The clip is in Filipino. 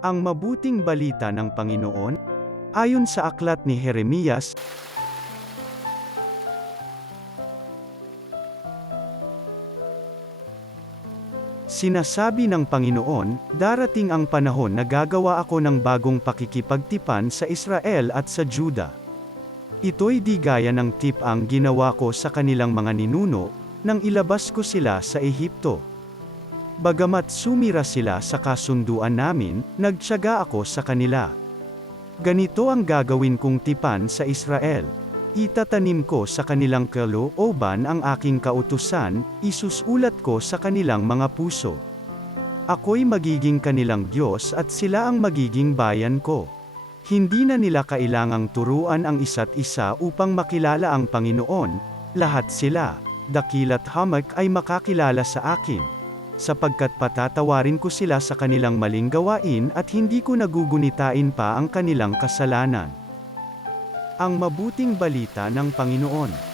Ang mabuting balita ng Panginoon, ayon sa aklat ni Jeremias, sinasabi ng Panginoon, darating ang panahon na gagawa ako ng bagong pakikipagtipan sa Israel at sa Juda. Ito'y di gaya ng tipang ginawa ko sa kanilang mga ninuno, nang ilabas ko sila sa Ehipto. Bagamat sumira sila sa kasunduan namin, nagtiyaga ako sa kanila. Ganito ang gagawin kong tipan sa Israel. Itatanim ko sa kanilang kalooban ang aking kautusan, isusulat ko sa kanilang mga puso. Ako'y magiging kanilang Diyos at sila ang magiging bayan ko. Hindi na nila kailangang turuan ang isa't isa upang makilala ang Panginoon, lahat sila, dakila't hamak ay makakilala sa akin. Sapagkat patatawarin ko sila sa kanilang maling gawain at hindi ko nagugunitain pa ang kanilang kasalanan. Ang mabuting balita ng Panginoon.